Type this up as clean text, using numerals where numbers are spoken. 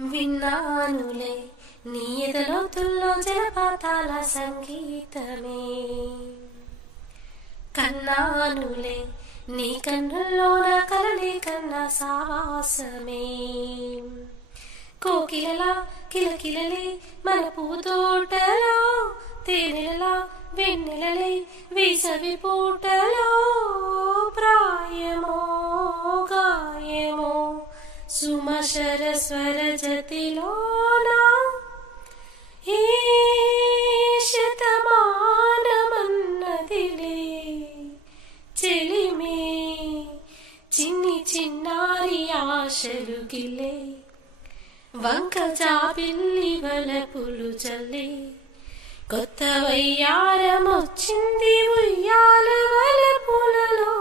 విన్నానులే నీ ఎదలోతుల్లో జలపాతాల సంగీతమే, కన్నానులే నీ కన్నుల్లోన కలలే కన్నా సావాసమే. కోకిలలా కిలకిలలే మన పూతోటలో, తేనెలలా వెన్నెలలే వేసవి పూటలో. ప్రాయమో గాయమో సుమశర స్వర జతిలోనా, ఏ శతమానమన్నదిలే చెలిమే. చిన్ని చిన్నారి ఆశలు గిల్లే, వంక జాబిల్లి వలపులు చల్లే. కొత్త వయ్యారమొచ్చింది ఉయ్యాల వలపులలో.